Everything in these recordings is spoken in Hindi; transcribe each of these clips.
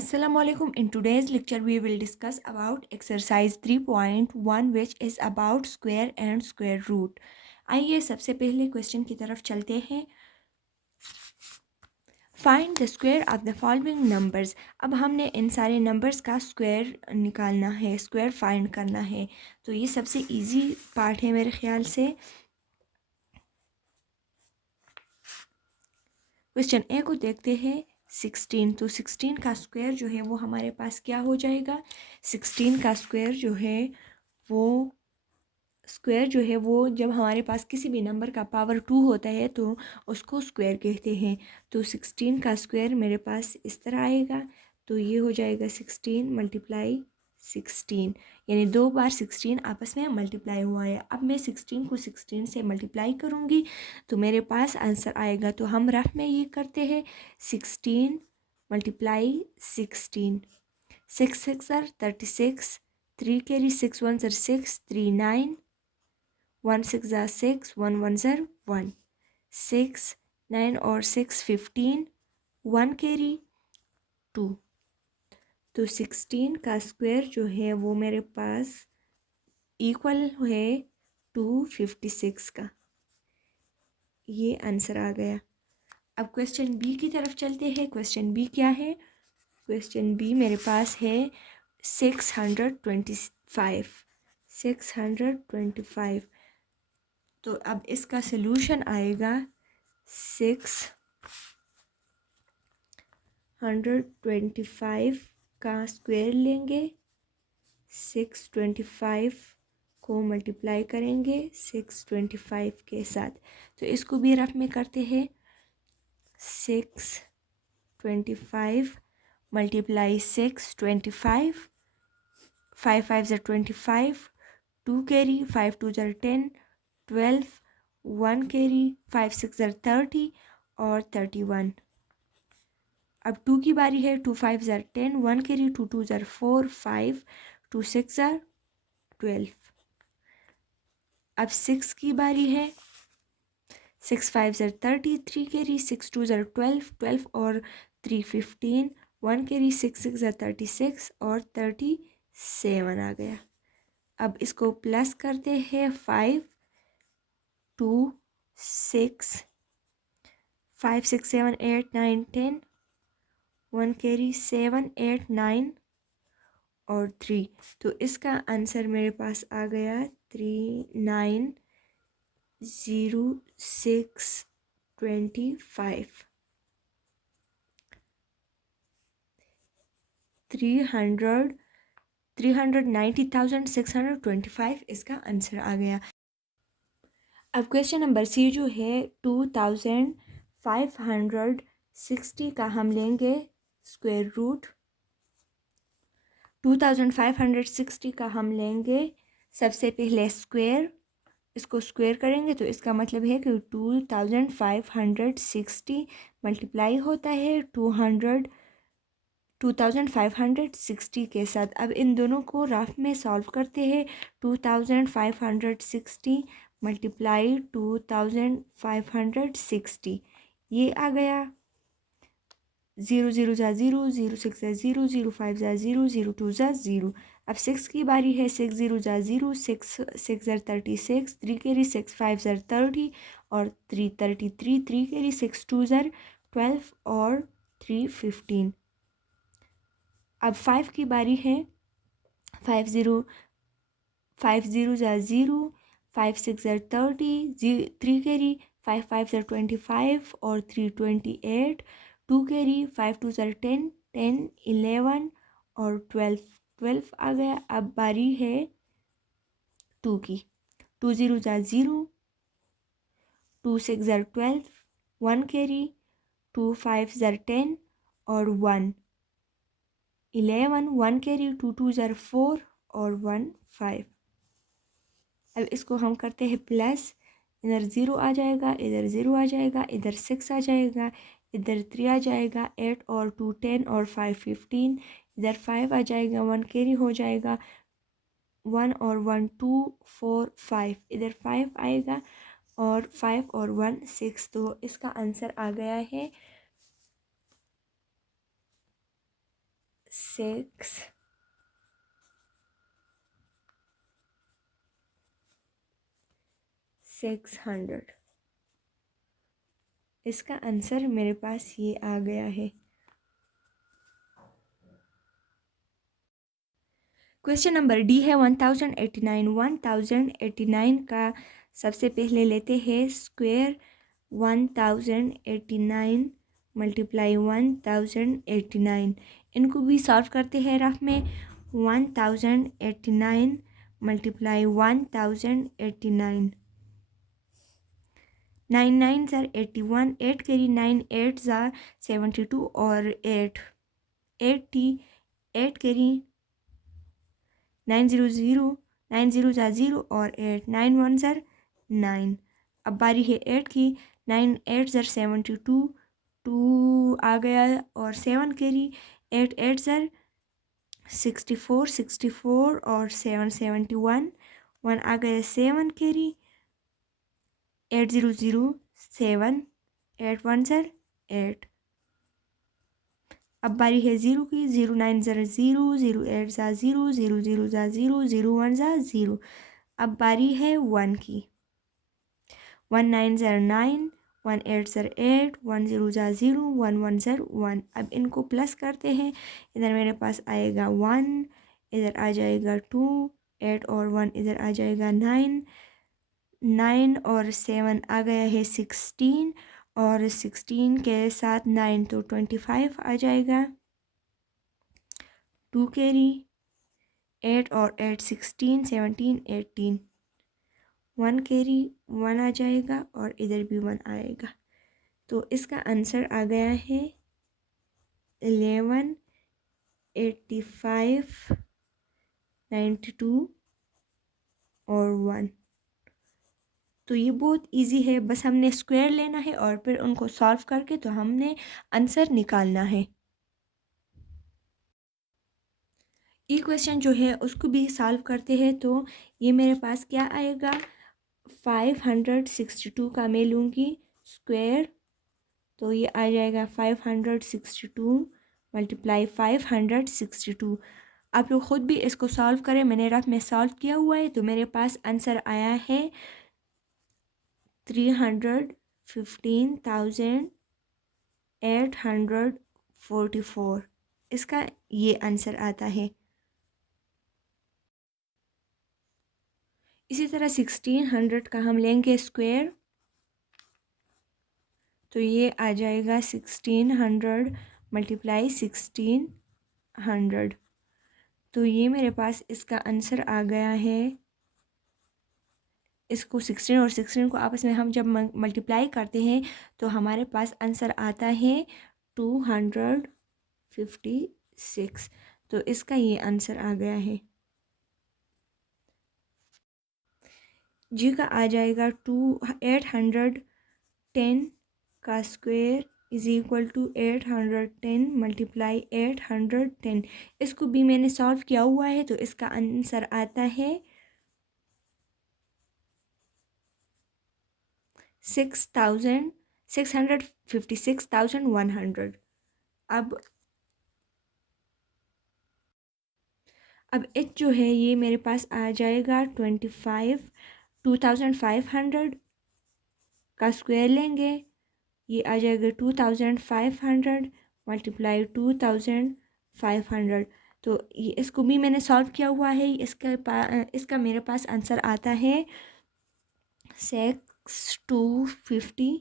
Assalamualaikum. In today's lecture, we will discuss about exercise 3.1 which is about square and square root. आइए सबसे पहले क्वेश्चन की तरफ चलते हैं. Find the square of the following numbers. अब हमने इन सारे नंबर्स का स्क्वायर निकालना है, स्क्वायर फाइंड करना है. तो ये सबसे इजी पार्ट है मेरे ख्याल से. क्वेश्चन ए को देखते हैं. 16, तो 16 का स्क्वायर जो है वो हमारे पास क्या हो जाएगा. 16 का स्क्वायर जो है वो जब हमारे पास किसी भी नंबर का पावर 2 होता है तो उसको स्क्वायर कहते हैं. तो 16 का स्क्वायर मेरे पास इस तरह आएगा. तो ये हो जाएगा 16 मल्टीप्लाई 16, यानी 2 बार 16 आपस में मल्टीप्लाई हुआ है. अब मैं 16 को 16 से मल्टीप्लाई करूँगी तो मेरे पास आंसर आएगा. तो हम रफ में ये करते हैं. 16 मल्टीप्लाई 16, 6 6 36, 3 कैरी 6 1 6, 3 9, 1 6 6, 1 1 1, 6 9 और 6 15, 1 कैरी 2. तो 16 का स्क्वायर जो है वो मेरे पास इक्वल है 256 का. ये आंसर आ गया. अब क्वेश्चन बी की तरफ चलते हैं. क्वेश्चन बी क्या है. क्वेश्चन बी मेरे पास है 625. तो अब इसका सलूशन आएगा 625 का स्क्वायर लेंगे. 625 को मल्टीप्लाई करेंगे 625 के साथ. तो इसको भी रफ में करते हैं. 625 मल्टीप्लाई 625, 5 5 25, 2 कैरी 5 2 10, 12, 1 कैरी 5 6 30 और 31. अब 2 की बारी है. 2 5 10, 1 कैरी 2 2 4, 5 2 6 12. अब 6 की बारी है. 6 5 30, 3 कैरी 6 2 12, 12 और 3 15, 1 कैरी 6 6 36 और 37 आ गया. अब इसको प्लस करते हैं. 5 2 6 5 6 7 8 9 10, 1 कैरी 7 8 9 और 3. तो इसका आंसर मेरे पास आ गया 390625. 390,625 इसका आंसर आ गया. अब क्वेश्चन नंबर सी जो है 2560 का हम लेंगे स्क्वायर रूट. 2560 का हम लेंगे सबसे पहले स्क्वायर. इसको स्क्वायर करेंगे तो इसका मतलब है कि 2560 मल्टीप्लाई होता है 2560 के साथ. अब इन दोनों को रफ में सॉल्व करते हैं. 2560 मल्टीप्लाई 2560 ये आ गया. 0 0 ज़ा 0, 0 6 ज़ा 0, 0 5 ज़ा 0, 0 2 ज़ा 0. अब 6 की बारी है. 6 0 ज़ा 0, 6 6 ज़ा 36, 3 कैरी 6 5 ज़ा 30 और 3 33, 3 कैरी 6 2 ज़ा 12 और 3 15. अब 5 की बारी है. 5 0 ज़ा 0, 5 6 ज़ा 30, 3 कैरी 5 5 ज़ा 25 और 3 28, 2 कैरी 5 2 ज़ा 10, 10 11 और 12 आ गया. अब बारी है 2 की. 2 0 ज़ा 0, 2 6 ज़ा 12, 1 कैरी 2 5 ज़ा 10 और 1 11, 1 कैरी 2 2 ज़ा 4 और 1 5. अब इसको हम करते हैं प्लस. इधर 0 आ जाएगा, इधर 0 आ जाएगा, इधर 6 आ जाएगा, इधर 3 आ जाएगा, 8 और 2 10 और 5 15. इधर 5 आ जाएगा, 1 कैरी हो जाएगा, 1 और 1 2 4 5. इधर 5 आएगा और 5 और 1 6. तो इसका आंसर आ गया है 600। इसका आंसर मेरे पास ये आ गया है। क्वेश्चन नंबर डी है 1089। 1089 का सबसे पहले लेते हैं स्क्वायर। 1089 मल्टीप्लाई 1089, इनको भी सॉल्व करते हैं रफ में। 1089 मल्टीप्लाई 1089, 9 9 ज़ार 81, 8 करी 9 8 ज़ार 72 और 8 80, 8 करी 9 0 0, 9 0 ज़ार 0 और 8 9 1 ज़ार 9। अब बारी है 8 की। 9 8 ज़ार 72, 2 आ गया और 7 करी 8 8 ज़ार 64, 64 और 7 71, 1 आ गया 7 करी 8 0 0 7, 8 1 ज़ार 8। अब बारी है 0 की। 0 9 ज़ार 0, 0 8 ज़ार 0, 0 0 ज़ार 0, 0 1 ज़ार 0। अब बारी है 1 की। 1 9 ज़ार 9, 1 8 ज़ार 8, 1 0 ज़ार 0, 1 1 ज़ार 1। अब इनको प्लस करते हैं। इधर मेरे पास आएगा 1, इधर आ जाएगा 2, 8 और 1 इधर आ जाएगा 9, 9 और 7 आ गया है 16, और 16 के साथ 9 तो 25 आ जाएगा। 2 कैरी 8 और 8 16, 17 18, 1 कैरी 1 आ जाएगा और इधर भी 1 आएगा। तो इसका आंसर आ गया है 11 85 92 और 1। तो ये बहुत इजी है, बस हमने स्क्वायर लेना है और फिर उनको सॉल्व करके तो हमने आंसर निकालना है। ये क्वेश्चन जो है उसको भी सॉल्व करते हैं। तो ये मेरे पास क्या आएगा, 562 का मैं लूँगी स्क्वायर, तो ये आ जाएगा 562 मल्टीप्लाई 562। आप लोग ख़ुद भी इसको सॉल्व करें, मैंने रफ में सॉल्व किया हुआ है। तो मेरे पास आंसर आया है 315,844। इसका ये आंसर आता है। इसी तरह 1600 का हम लेंगे स्क्वायर, तो ये आ जाएगा 1600 मल्टीप्लाई 1600। तो ये मेरे पास इसका आंसर आ गया है। इसको 16 और 16 को आपस में हम जब मल्टीप्लाई करते हैं तो हमारे पास आंसर आता है 256। तो इसका ये आंसर आ गया है। जी का आ जाएगा 810 का square is equal to 810 multiply 810। इसको भी मैंने सॉल्व किया हुआ है, तो इसका आंसर आता है 656,100। अब एच जो है ये मेरे पास आ जाएगा 2500 का स्क्वायर लेंगे, ये आ जाएगा 2500 मल्टीप्लाई 2500। तो ये इसको भी मैंने सॉल्व किया हुआ है। इसका मेरे पास आंसर आता है 6250।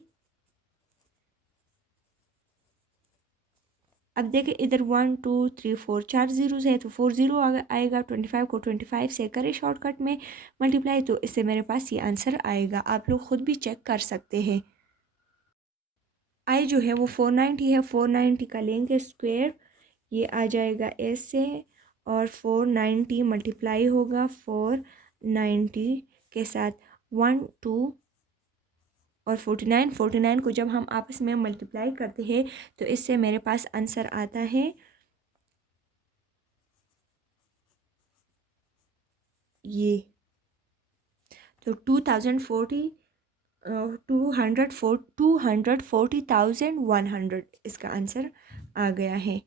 अब देखिए इधर 1 2 3 4 4 ज़ीरोज़ है, तो 4 ज़ीरो आएगा। 25 को 25 से करें शॉर्टकट में मल्टीप्लाई, तो इससे मेरे पास ये आंसर आएगा। आप लोग ख़ुद भी चेक कर सकते हैं। आई जो है वो 490 है, 490 का लेंगे स्क्वायर, ये आ जाएगा ऐसे, और 490 मल्टीप्लाई होगा 490 के साथ 1 2 और 49। 49 को जब हम आपस में मल्टीप्लाई करते हैं तो इससे मेरे पास आंसर आता है ये। तो 240,100 इसका आंसर आ गया है।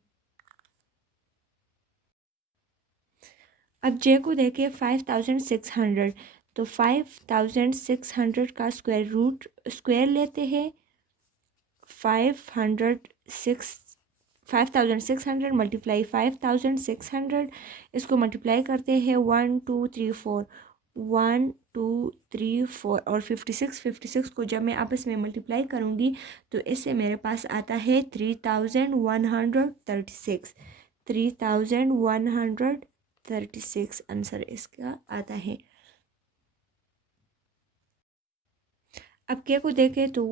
अब जे को देखे 5600, तो 5600 का स्क्वायर लेते हैं। 5600 मल्टीप्लाई 5600, इसको मल्टीप्लाई करते हैं 1 2 3 4, 1 2 3 4 और 56 को जब मैं आपस में मल्टीप्लाई करूँगी तो इससे मेरे पास आता है 3136। 3136 आंसर इसका आता है। अब के को देखें तो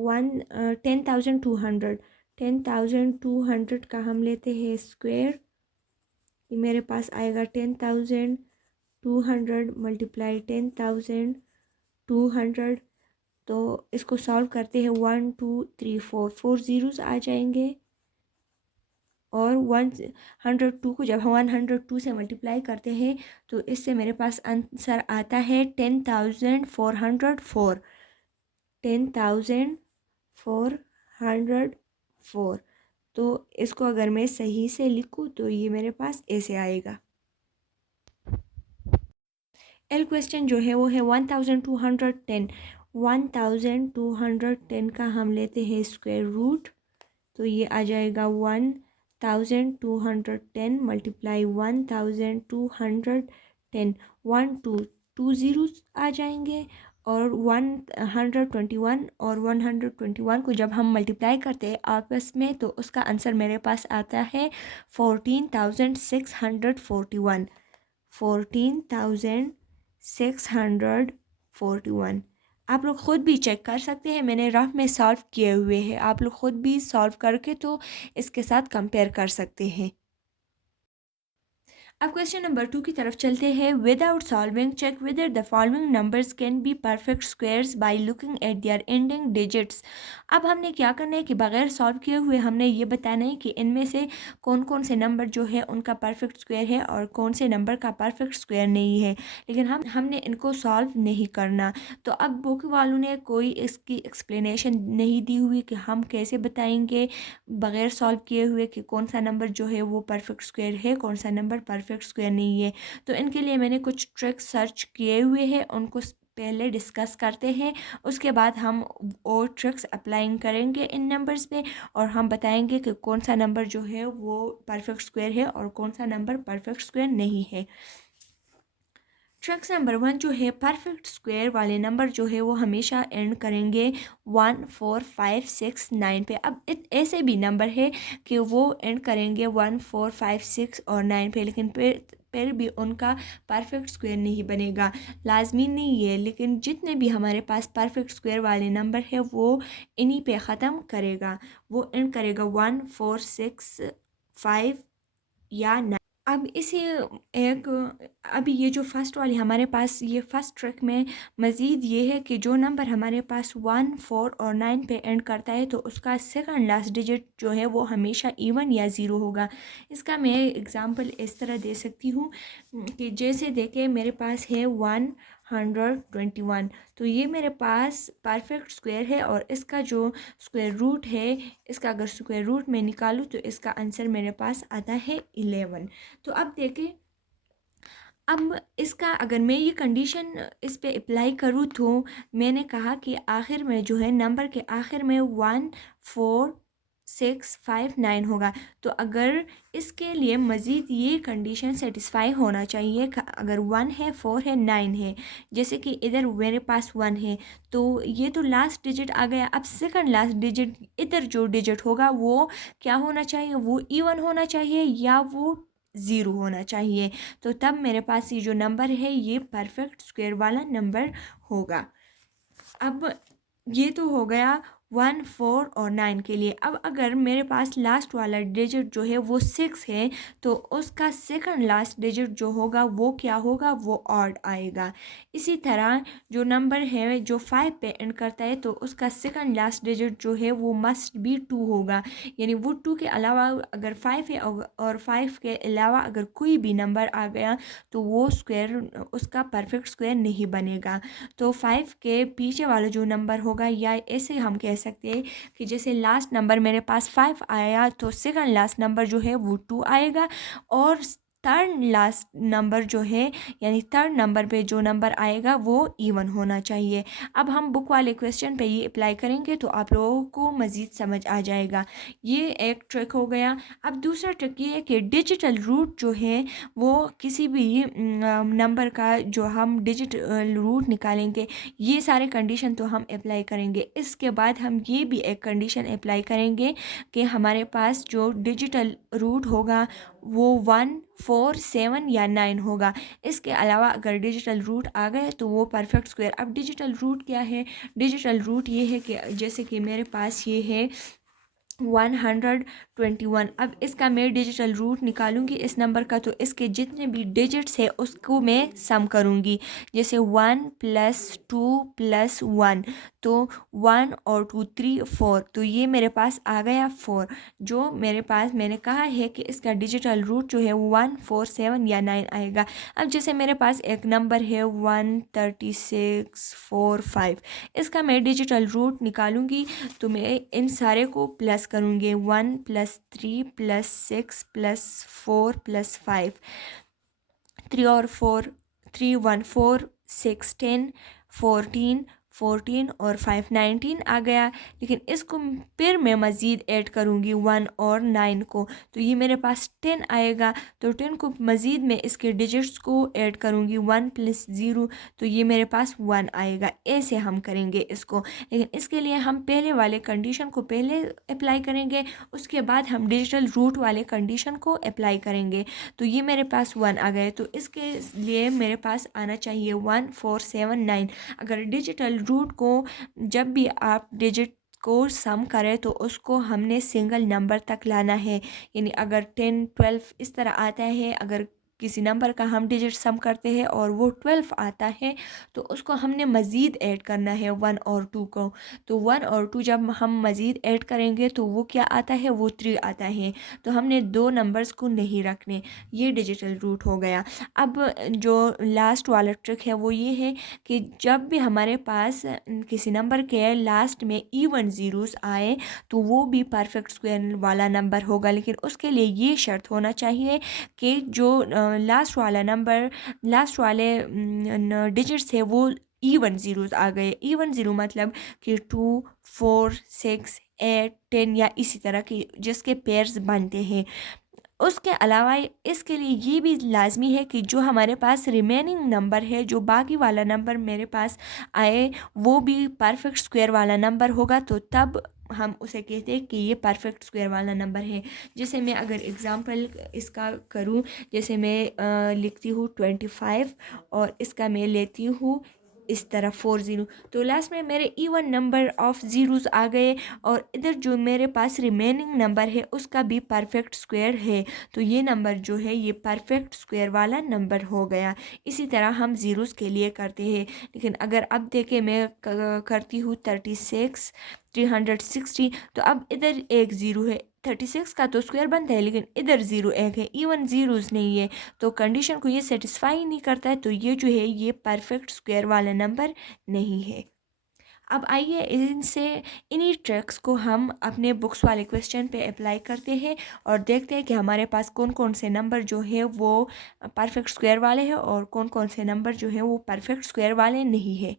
10,200 का हम लेते हैं स्क्वायर। ये मेरे पास आएगा 10,200 मल्टीप्लाई 10,200। तो इसको सॉल्व करते हैं 1 2 3 4, 4 ज़ीरोज़ आ जाएंगे और 102 को जब हम 102 से मल्टीप्लाई करते हैं तो इससे मेरे पास आंसर आता है 10,404। 10,404। तो इसको अगर मैं सही से लिखूँ तो ये मेरे पास ऐसे आएगा। एल क्वेश्चन जो है वो है 1210। 1210 का हम लेते हैं स्क्वायर रूट, तो ये आ जाएगा 1210 मल्टीप्लाई 1210। 2 ज़ीरोज़ आ जाएंगे और 121 और 121 को जब हम मल्टीप्लाई करते हैं आपस में तो उसका आंसर मेरे पास आता है 14,641। 14,641। आप लोग ख़ुद भी चेक कर सकते हैं, मैंने रफ में सॉल्व किए हुए हैं, आप लोग ख़ुद भी सॉल्व करके तो इसके साथ कंपेयर कर सकते हैं। अब क्वेश्चन नंबर 2 की तरफ चलते हैं। Without solving check whether the following numbers can be perfect squares by looking at their ending digits. अब हमने क्या करना है कि बगैर सॉल्व किए हुए हमने ये बताना है कि इनमें से कौन कौन से नंबर जो है उनका परफेक्ट स्क्वायर है और कौन से नंबर का परफेक्ट स्क्वायर नहीं है, लेकिन हमने इनको सॉल्व नहीं करना। तो अब बुक वालों ने कोई इसकी एक्सप्लेनेशन नहीं दी हुई कि हम कैसे बताएंगे बगैर सॉल्व किए हुए कि कौन सा नंबर जो है वो परफेक्ट स्क्वायर है, कौन सा नंबर परफेक्ट स्क्वायर नहीं है। तो इनके लिए मैंने कुछ ट्रिक्स सर्च किए हुए हैं, उनको पहले डिस्कस करते हैं, उसके बाद हम और ट्रिक्स अप्लाइंग करेंगे इन नंबर्स पे और हम बताएंगे कि कौन सा नंबर जो है वो परफेक्ट स्क्वायर है और कौन सा नंबर परफेक्ट स्क्वायर नहीं है। ट्रिक्स नंबर 1 जो है, परफेक्ट स्क्वायर वाले नंबर जो है वो हमेशा एंड करेंगे 1 4 5 6 9 पे। अब ऐसे भी नंबर है कि वो एंड करेंगे 1 4 5 6 और 9 पे, लेकिन फिर भी उनका परफेक्ट स्क्वायर नहीं बनेगा। लाजमी नहीं है, लेकिन जितने भी हमारे पास परफेक्ट स्क्वायर वाले नंबर है वो इन्हीं पे ख़त्म करेगा, वो एंड करेगा 1 4 6 5 या 9। अब इसी एक अभी ये जो फर्स्ट वाली हमारे पास ये फर्स्ट ट्रिक में मज़ीद ये है कि जो नंबर हमारे पास 1 4 और 9 पे एंड करता है तो उसका सेकंड लास्ट डिजिट जो है वो हमेशा इवन या ज़ीरो होगा। इसका मैं एग्ज़ाम्पल इस तरह दे सकती हूँ कि जैसे देखें मेरे पास है 121, तो ये मेरे पास परफेक्ट स्क्वायर है और इसका जो स्क्वायर रूट है, इसका अगर स्क्वायर रूट मैं निकालूँ तो इसका आंसर मेरे पास आता है 11। तो अब देखें, अब इसका अगर मैं ये कंडीशन इस पे अप्लाई करूँ तो मैंने कहा कि आखिर में जो है नंबर के आखिर में 1 4 6 5 9 होगा। तो अगर इसके लिए मज़ीद ये कंडीशन सेटिस्फाई होना चाहिए, अगर 1 है 4 है 9 है, जैसे कि इधर मेरे पास 1 है तो ये तो लास्ट डिजिट आ गया। अब सेकंड लास्ट डिजिट इधर जो डिजिट होगा वो क्या होना चाहिए, वो इवन होना चाहिए या वो ज़ीरो होना चाहिए। तो तब मेरे पास ये जो नंबर है ये परफेक्ट स्क्वायर वाला नंबर होगा। अब ये तो हो गया 1 4 और 9 के लिए। अब अगर मेरे पास लास्ट वाला डिजिट जो है वो 6 है तो उसका सेकंड लास्ट डिजिट जो होगा वो क्या होगा, वो ऑड आएगा। इसी तरह जो नंबर है जो 5 पे एंड करता है तो उसका सेकंड लास्ट डिजिट जो है वो मस्ट बी 2 होगा, यानी वो 2 के अलावा अगर 5 है और 5 के अलावा अगर कोई भी नंबर आ गया तो वो स्क्वायर उसका परफेक्ट स्क्वायर नहीं बनेगा। तो 5 के पीछे वाला जो नंबर होगा, या ऐसे हम कह सकते हैं कि जैसे लास्ट नंबर मेरे पास 5 आया तो सेकंड लास्ट नंबर जो है वो 2 आएगा और थर्ड लास्ट नंबर जो है यानी थर्ड नंबर पे जो नंबर आएगा वो इवन होना चाहिए। अब हम बुक वाले क्वेश्चन पे ये अप्लाई करेंगे तो आप लोगों को मज़ीद समझ आ जाएगा। ये एक ट्रिक हो गया। अब दूसरा ट्रिक ये है कि डिजिटल रूट जो है वो किसी भी नंबर का जो हम डिजिटल रूट निकालेंगे, ये सारे कंडीशन तो हम अप्लाई करेंगे। इसके बाद हम ये भी एक कंडीशन अप्लाई करेंगे कि हमारे पास जो डिजिटल रूट होगा वो 1, 4, 7 या 9 होगा। इसके अलावा अगर डिजिटल रूट आ गए तो वो परफेक्ट स्क्वायर। अब डिजिटल रूट क्या है? डिजिटल रूट ये है कि जैसे कि मेरे पास ये है 121। अब इसका मैं डिजिटल रूट निकालूंगी इस नंबर का, तो इसके जितने भी डिजिट्स है उसको मैं सम करूंगी। जैसे 1 + 2 + 1, तो 1 और 2 3 4, तो ये मेरे पास आ गया 4। जो मेरे पास मैंने कहा है कि इसका डिजिटल रूट जो है 1, 4, 7 या 9 आएगा। अब जैसे मेरे पास एक नंबर है 13645, इसका मैं डिजिटल रूट निकालूंगी तो मैं इन सारे को प्लस करूँगी। 1 + 3 + 6 + 4 + 5, 3 और 4, 3 1 4 6 10 14 14 और 5 19 आ गया। लेकिन इसको फिर मैं मज़ीद ऐड करूँगी 1 और 9 को, तो ये मेरे पास 10 आएगा। तो 10 को मज़ीद मैं इसके डिजिट्स को ऐड करूँगी 1 + 0, तो ये मेरे पास 1 आएगा। ऐसे हम करेंगे इसको। लेकिन इसके लिए हम पहले वाले कंडीशन को पहले अप्लाई करेंगे, उसके बाद हम डिजिटल रूट वाले कंडीशन को अप्लाई करेंगे। तो ये मेरे पास 1 आ गए, तो इसके लिए मेरे पास आना चाहिए 1 4 7 9। अगर डिजिटल रूट को जब भी आप डिजिट को सम करें तो उसको हमने सिंगल नंबर तक लाना है। यानी अगर 10 12 इस तरह आता है, अगर किसी नंबर का हम डिजिट सम करते हैं और वो 12 आता है तो उसको हमने मज़ीद ऐड करना है 1 और 2 को। तो 1 और 2 जब हम मज़ीद ऐड करेंगे तो वो क्या आता है? वो 3 आता है। तो हमने दो नंबर्स को नहीं रखने। ये डिजिटल रूट हो गया। अब जो लास्ट वाला ट्रिक है वो ये है कि जब भी हमारे पास किसी नंबर के लास्ट में इवन ज़ीरोस आए तो वो भी परफेक्ट स्क्वायर वाला नंबर होगा। लेकिन उसके लिए ये शर्त होना चाहिए कि जो लास्ट वाला नंबर, लास्ट वाले डिजिट्स है वो इवन ज़ीरोस आ गए। इवन ज़ीरो मतलब कि 2 4 6 8 10 या इसी तरह की जिसके पेयर्स बनते हैं। उसके अलावा इसके लिए ये भी लाजमी है कि जो हमारे पास रिमेनिंग नंबर है, जो बाकी वाला नंबर मेरे पास आए वो भी परफेक्ट स्क्वायर वाला नंबर होगा, तो तब हम उसे कहते हैं कि ये परफेक्ट स्क्वायर वाला नंबर है। जैसे मैं अगर एग्ज़ाम्पल इसका करूं, जैसे मैं लिखती हूँ 25 और इसका मैं लेती हूँ इस तरह 40, तो लास्ट में मेरे इवन नंबर ऑफ ज़ीरोज़ आ गए और इधर जो मेरे पास रिमेनिंग नंबर है उसका भी परफेक्ट स्क्वायर है। तो ये नंबर जो है ये परफेक्ट स्क्वायर वाला नंबर हो गया। इसी तरह हम ज़ीरोज़ के लिए करते हैं। लेकिन अगर अब देखें मैं करती हूँ 36 360, तो अब इधर एक ज़ीरो है। 36 का तो स्क्वायर बनता है लेकिन इधर ज़ीरो एक है, इवन ज़ीरोज़ नहीं है, तो कंडीशन को ये सेटिस्फाई नहीं करता है। तो ये जो है ये परफेक्ट स्क्वायर वाला नंबर नहीं है। अब आइए इनसे इन्हीं ट्रिक्स को हम अपने बुक्स वाले क्वेश्चन पे अप्लाई करते हैं और देखते हैं कि हमारे पास कौन कौन से नंबर जो है वो परफेक्ट स्क्वायर वाले हैं और कौन कौन से नंबर जो है वो परफेक्ट स्क्वायर वाले नहीं है।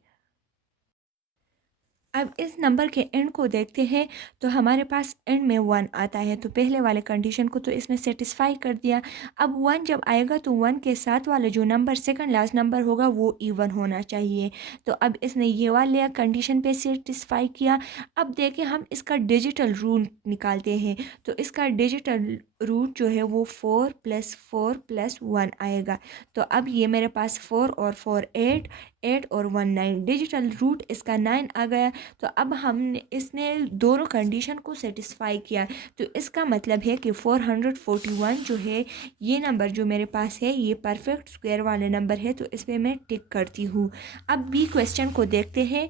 अब इस नंबर के एंड को देखते हैं तो हमारे पास एंड में 1 आता है, तो पहले वाले कंडीशन को तो इसने सेटिस्फाई कर दिया। अब 1 जब आएगा तो 1 के साथ वाला जो नंबर सेकंड लास्ट नंबर होगा वो इवन होना चाहिए। तो अब इसने ये वाले कंडीशन पे सेटिस्फाई किया। अब देखें हम इसका डिजिटल रूट निकालते हैं, तो इसका डिजिटल रूट जो है वो 4 + 4 + 1 आएगा। तो अब ये मेरे पास 4 और 4 8, 8 और 1 9, डिजिटल रूट इसका 9 आ गया। तो अब हमने इसने दोनों कंडीशन को सेटिस्फाई किया, तो इसका मतलब है कि 441 जो है ये नंबर जो मेरे पास है ये परफेक्ट स्क्वायर वाले नंबर है। तो इस पर मैं टिक करती हूँ। अब बी क्वेश्चन को देखते हैं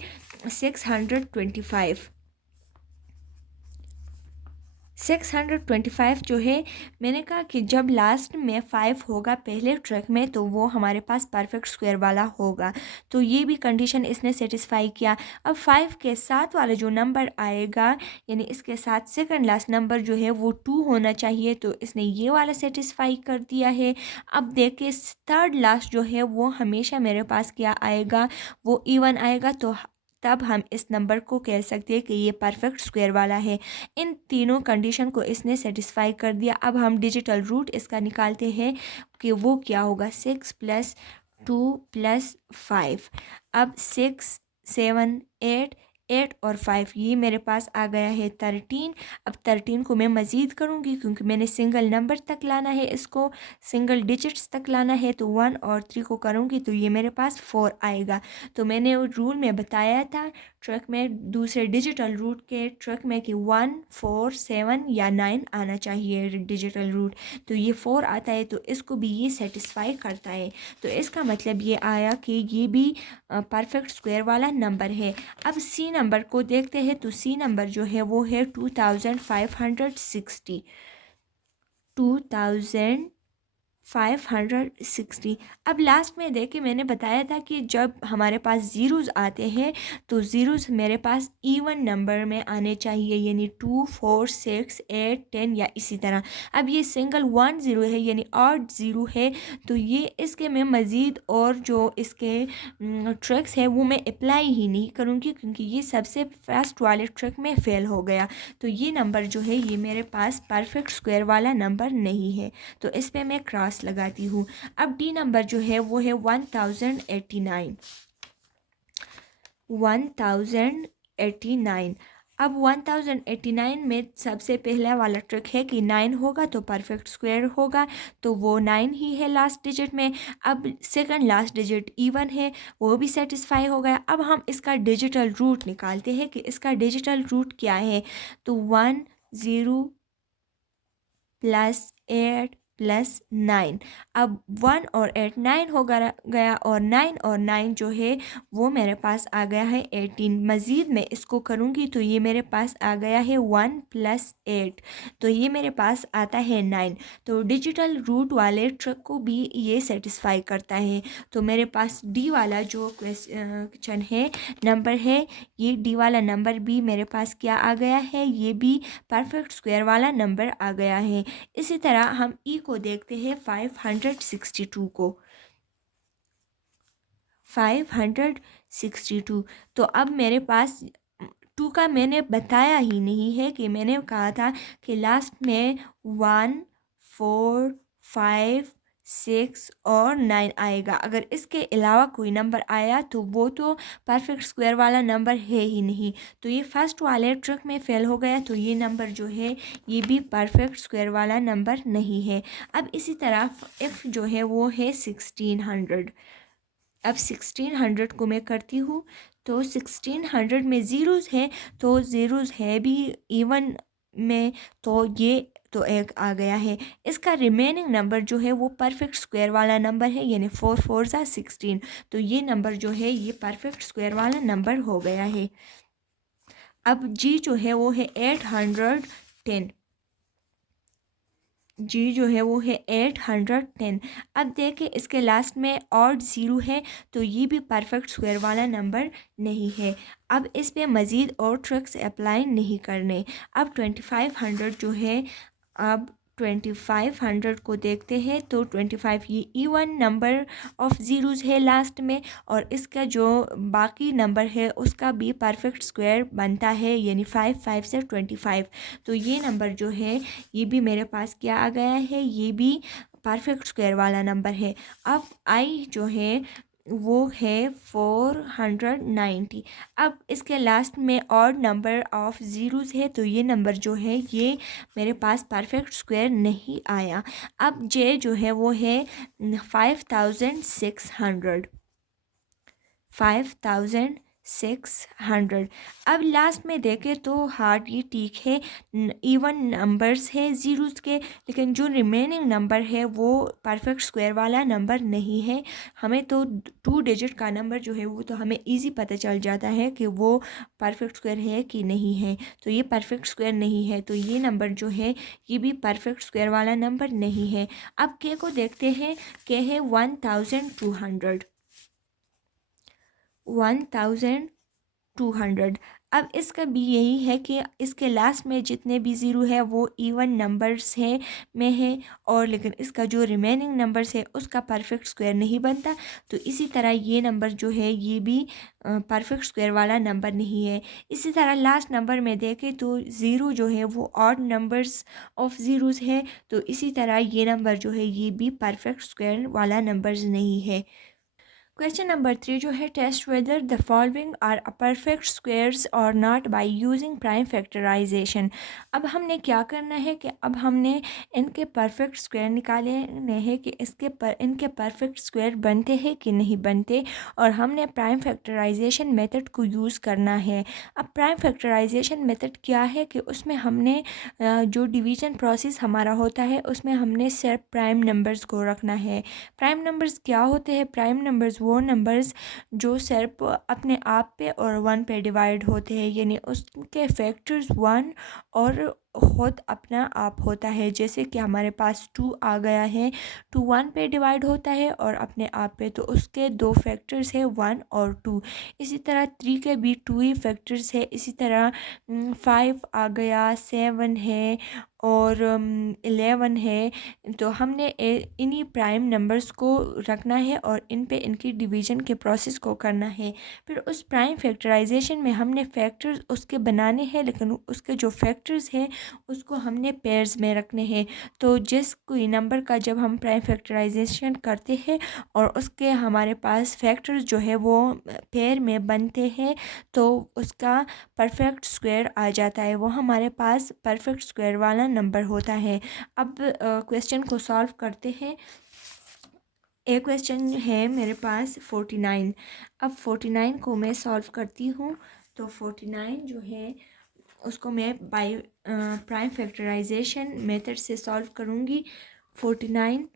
625। 625 जो है, मैंने कहा कि जब लास्ट में 5 होगा पहले ट्रक में तो वो हमारे पास परफेक्ट स्क्वायर वाला होगा। तो ये भी कंडीशन इसने सेटिस्फाई किया। अब 5 के साथ वाला जो नंबर आएगा, यानी इसके साथ सेकंड लास्ट नंबर जो है वो 2 होना चाहिए, तो इसने ये वाला सेटिस्फाई कर दिया है। अब देखिए थर्ड लास्ट जो है वो हमेशा मेरे पास क्या आएगा, वो इवन आएगा, तो तब हम इस नंबर को कह सकते हैं कि ये परफेक्ट स्क्वायर वाला है। इन तीनों कंडीशन को इसने सेटिस्फाई कर दिया। अब हम डिजिटल रूट इसका निकालते हैं कि वो क्या होगा, 6 + 2 + 5। अब 6 7 8 8 और 5, ये मेरे पास आ गया है 13। अब 13 को मैं मज़ीद करूँगी क्योंकि मैंने सिंगल नंबर तक लाना है, इसको सिंगल डिजिट्स तक लाना है, तो 1 और 3 को करूँगी तो ये मेरे पास 4 आएगा। तो मैंने रूल में बताया था ट्रक में, दूसरे डिजिटल रूट के ट्रक में कि 1 4 7 या 9 आना चाहिए डिजिटल रूट, तो ये 4 आता है, तो इसको भी ये सेटिस्फाई करता है। तो इसका मतलब ये आया कि ये भी परफेक्ट स्क्वायर वाला नंबर है। अब सी नंबर को देखते हैं, तो सी नंबर जो है वो है 2560, 2560। अब लास्ट में देखिए मैंने बताया था कि जब हमारे पास ज़ीरोज़ आते हैं तो ज़ीरोज़ मेरे पास इवन नंबर में आने चाहिए, यानी 2 4 6 8 10 या इसी तरह। अब ये सिंगल 1 0 है, यानी ऑड ज़ीरो है, तो ये इसके मैं मज़ीद और जो इसके ट्रिक्स है वो मैं अप्लाई ही नहीं करूँगी क्योंकि ये सबसे फर्स्ट वाले ट्रिक में फ़ेल हो गया। तो ये नंबर जो है ये मेरे पास परफेक्ट स्क्वायर वाला नंबर नहीं है, तो इस पे मैं क्रॉस लगाती हूँ। अब डी नंबर जो है वो है 1089, 1089। अब 1089 में सबसे पहला वाला ट्रिक है कि 9 होगा तो परफेक्ट स्क्वायर होगा, तो वो 9 ही है लास्ट डिजिट में। अब सेकंड लास्ट डिजिट इवन है, वो भी सेटिस्फाई हो गया। अब हम इसका डिजिटल रूट निकालते हैं कि इसका डिजिटल रूट क्या है, तो 1 0 + 8 + 9। अब 1 और 8 9 हो गया, और 9 और 9 जो है वो मेरे पास आ गया है 18। मज़ीद मैं इसको करूँगी तो ये मेरे पास आ गया है 1 + 8, तो ये मेरे पास आता है 9। तो डिजिटल रूट वाले ट्रिक को भी ये सेटिस्फाई करता है। तो मेरे पास डी वाला जो क्वेश्चन है, नंबर है, ये डी वाला नंबर भी मेरे पास क्या आ गया है, ये भी परफेक्ट स्क्वायर वाला नंबर आ गया है। इसी तरह हम ई को देखते हैं 562 को, 562। तो अब मेरे पास 2 का मैंने बताया ही नहीं है कि मैंने कहा था कि लास्ट में 1 4 5 6 और 9 आएगा। अगर इसके अलावा कोई नंबर आया तो वो तो परफेक्ट स्क्वायर वाला नंबर है ही नहीं, तो ये फर्स्ट वाले ट्रिक में फेल हो गया, तो ये नंबर जो है ये भी परफेक्ट स्क्वायर वाला नंबर नहीं है। अब इसी तरह इफ़ जो है वो है 1600। अब 1600 को मैं करती हूँ, तो 1600 में ज़ीरोज़ है, तो ज़ीरोज़ है भी इवन में, तो ये तो एक आ गया है। इसका रिमेनिंग नंबर जो है वो परफेक्ट स्क्वायर वाला नंबर है, यानी 4 4 ज़ा 16, तो ये नंबर जो है ये परफेक्ट स्क्वायर वाला नंबर हो गया है। अब जी जो है वो है 810, जी जो है वो है 810। अब देखिए इसके लास्ट में ऑड ज़ीरो है, तो ये भी परफेक्ट स्क्वायर वाला नंबर नहीं है। अब इस पे मज़ीद और ट्रिक्स अप्लाई नहीं करने। अब 2500 जो है, अब 2500 को देखते हैं, तो 25 ये इवन नंबर ऑफ ज़ीरोज़ है लास्ट में, और इसका जो बाकी नंबर है उसका भी परफेक्ट स्क्वायर बनता है, यानी 5 5 से 25। तो ये नंबर जो है ये भी मेरे पास क्या आ गया है, ये भी परफेक्ट स्क्वायर वाला नंबर है। अब आई जो है वो है 490। अब इसके लास्ट में ऑड नंबर ऑफ ज़ीरोज़ है, तो ये नंबर जो है ये मेरे पास परफेक्ट स्क्वायर नहीं आया। अब जे जो है वो है 5600, 5600। 600। अब लास्ट में देखें तो हार्ड ये ठीक है, इवन नंबर्स है ज़ीरोज़ के, लेकिन जो रिमेनिंग नंबर है वो परफेक्ट स्क्वायर वाला नंबर नहीं है। हमें तो 2 डिजिट का नंबर जो है वो तो हमें इजी पता चल जाता है कि वो परफेक्ट स्क्वायर है कि नहीं है। तो ये परफेक्ट स्क्वायर नहीं है, तो ये नंबर जो है ये भी परफेक्ट स्क्वायर वाला नंबर नहीं है। अब के को देखते हैं, के है 1200, 1200। अब इसका भी यही है कि इसके लास्ट में जितने भी ज़ीरो है वो इवन नंबर्स है में है, और लेकिन इसका जो रिमेनिंग नंबर्स है उसका परफेक्ट स्क्वायर नहीं बनता। तो इसी तरह ये नंबर जो है ये भी परफेक्ट स्क्वायर वाला नंबर नहीं है। इसी तरह लास्ट नंबर में देखें तो ज़ीरो जो है वो ऑड नंबर्स ऑफ ज़ीरोज़ है, तो इसी तरह ये नंबर जो है ये भी परफेक्ट स्क्वायर वाला नंबर्स नहीं है। क्वेश्चन नंबर 3 जो है, test whether the following are perfect squares और not by using prime factorisation. अब हमने क्या करना है कि अब हमने इनके परफेक्ट स्क्वायर निकाले हैं कि इनके परफेक्ट स्क्वायर बनते हैं कि नहीं बनते, और हमने प्राइम फैक्टराइजेशन मेथड को यूज़ करना है। अब प्राइम फैक्टराइजेशन मेथड क्या है कि उसमें हमने जो डिवीजन प्रोसेस हमारा होता है उसमें हमने सिर्फ प्राइम नंबर्स को रखना है। प्राइम नंबर्स क्या होते हैं? प्राइम नंबर्स वो नंबर्स जो सिर्फ अपने आप पे और 1 पे डिवाइड होते हैं, यानी उसके फैक्टर्स 1 और खुद अपना आप होता है। जैसे कि हमारे पास 2 आ गया है, 2 1 पे डिवाइड होता है और अपने आप पे, तो उसके 2 फैक्टर्स है 1 और 2। इसी तरह 3 के भी 2 ही फैक्टर्स है। इसी तरह 5 आ गया, 7 है और 11 है। तो हमने इन्हीं प्राइम नंबर्स को रखना है और इन पे इनकी डिवीजन के प्रोसेस को करना है। फिर उस प्राइम फैक्टराइजेशन में हमने फैक्टर्स उसके बनाने हैं, लेकिन उसके जो फैक्टर्स हैं उसको हमने पेयर्स में रखने हैं। तो जिस कोई नंबर का जब हम प्राइम फैक्टराइजेशन करते हैं और उसके हमारे पास फैक्टर्स जो है वो पेयर में बनते हैं, तो उसका परफेक्ट स्क्वायर आ जाता है, वो हमारे पास परफेक्ट स्क्वायर वाला नंबर होता है। अब क्वेश्चन को सॉल्व करते हैं। एक क्वेश्चन है मेरे पास 49। अब 49 को मैं सॉल्व करती हूँ। तो 49 जो है उसको मैं बाय प्राइम फैक्टराइजेशन मेथड से सॉल्व करूँगी। 49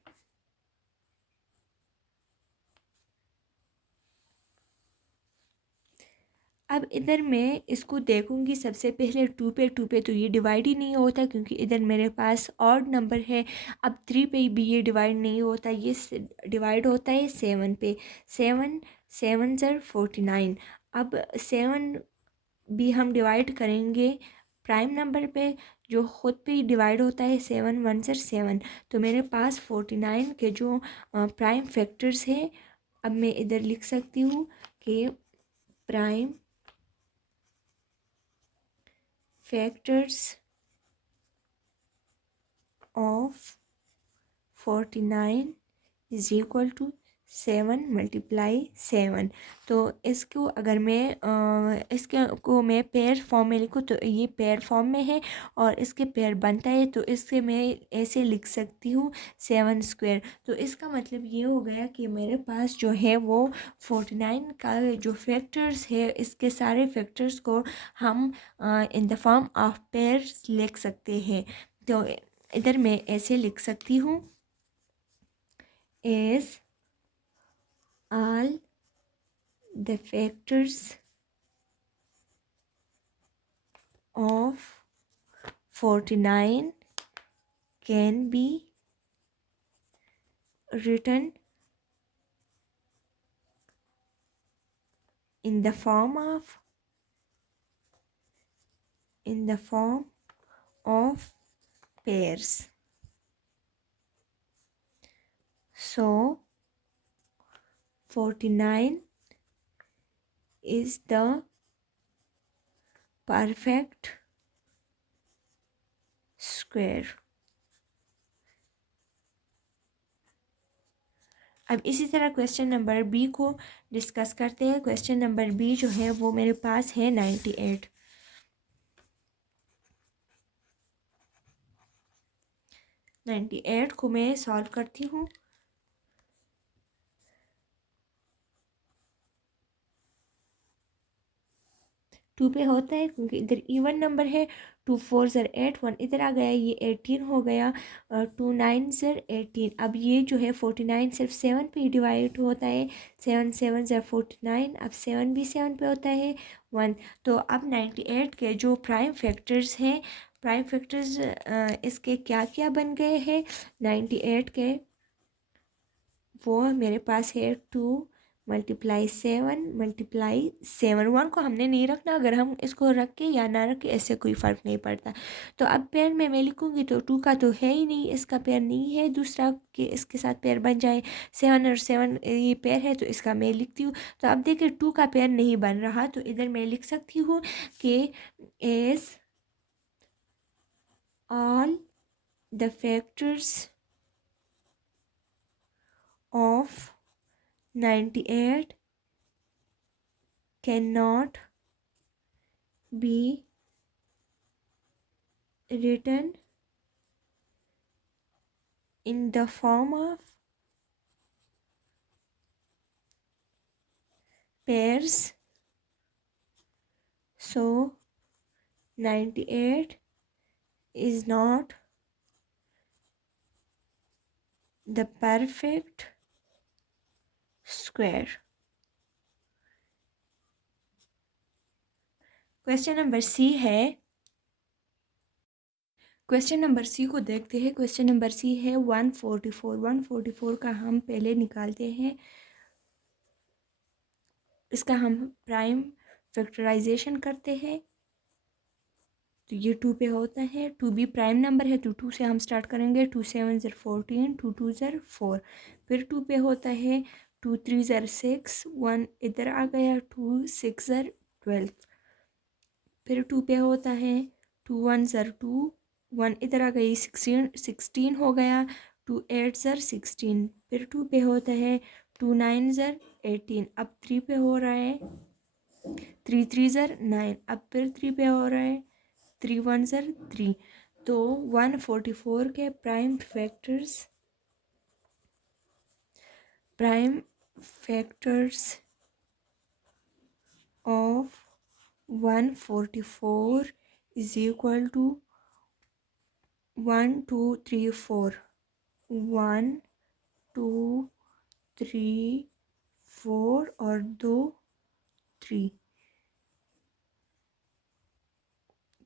अब इधर मैं इसको देखूंगी सबसे पहले 2 पे तो ये डिवाइड ही नहीं होता, क्योंकि इधर मेरे पास ऑड नंबर है। अब 3 पे भी ये डिवाइड नहीं होता, ये डिवाइड होता है 7 पे। 7 7 ज़र 49। अब 7 भी हम डिवाइड करेंगे प्राइम नंबर पे, जो खुद पे ही डिवाइड होता है 7 1 ज़र 7। तो मेरे पास 49 के जो प्राइम फैक्टर्स हैं, अब मैं इधर लिख सकती हूँ कि prime factors of 49 is equal to 7 multiply 7। तो इसको अगर मैं इसके को मैं पेयर फॉर्म में लिखूँ तो ये पेयर फॉर्म में है और इसके पेयर बनता है, तो इससे मैं ऐसे लिख सकती हूँ 7 स्क्वायर। तो इसका मतलब ये हो गया कि मेरे पास जो है वो 49 का जो फैक्टर्स है, इसके सारे फैक्टर्स को हम in the form of pairs लिख सकते हैं। तो इधर मैं ऐसे लिख सकती हूँ, as all the factors of 49 can be written in the form of pairs. So 49 is the perfect square. अब इसी तरह क्वेश्चन नंबर बी को डिस्कस करते हैं। क्वेश्चन नंबर बी जो है वो मेरे पास है 98। 98 को मैं सॉल्व करती हूँ। 2 पे होता है क्योंकि इधर इवन नंबर है। 2 4 ज़र 8, 1 इधर आ गया, ये 18 हो गया। 2 9 ज़र 18। अब ये जो है 49 सिर्फ 7 पे डिवाइड होता है। 7 7 ज़र 49। अब 7 भी 7 पे होता है 1। तो अब 98 के जो प्राइम फैक्टर्स हैं, प्राइम फैक्टर्स इसके क्या क्या बन गए हैं 98 के, वो मेरे पास है 2 मल्टीप्लाई 7 मल्टीप्लाई 7। 1 को हमने नहीं रखना, अगर हम इसको रख के या ना रख के इससे कोई फ़र्क नहीं पड़ता। तो अब पेयर में मैं लिखूँगी तो 2 का तो है ही नहीं, इसका पेयर नहीं है दूसरा कि इसके साथ पेयर बन जाए। 7 और 7 ये पेयर है तो इसका मैं लिखती हूँ। तो अब देखिए 2 का पेयर नहीं बन रहा, तो इधर मैं लिख सकती हूँ कि as all the factors of 98 cannot be written in the form of pairs, so 98 is not the perfect square. Question number C है, क्वेश्चन नंबर सी को देखते हैं। क्वेश्चन नंबर सी है 144। 144 का हम पहले निकालते हैं, इसका हम प्राइम फैक्टराइजेशन करते हैं। तो ये 2 पे होता है, 2 भी प्राइम नंबर है तो 2 से हम स्टार्ट करेंगे। 2 7 ज़र 14, 2 2 ज़र 4। फिर 2 पे होता है 2 3 ज़र 6, 1 इधर आ गया, 2 6 ज़र 12। फिर 2 पे होता है 2 1 ज़र 2, 1 इधर आ गई, 16 हो गया। 2 8 ज़र 16। फिर 2 पे होता है 2 9 ज़र 18। अब 3 पे हो रहा है 3 3 ज़र 9। अब फिर 3 पे हो रहा है 3 1 ज़र 3। तो 144 के prime factors of 144 is equal to 1 2 3 4। 1 2 3 4 और 2 3,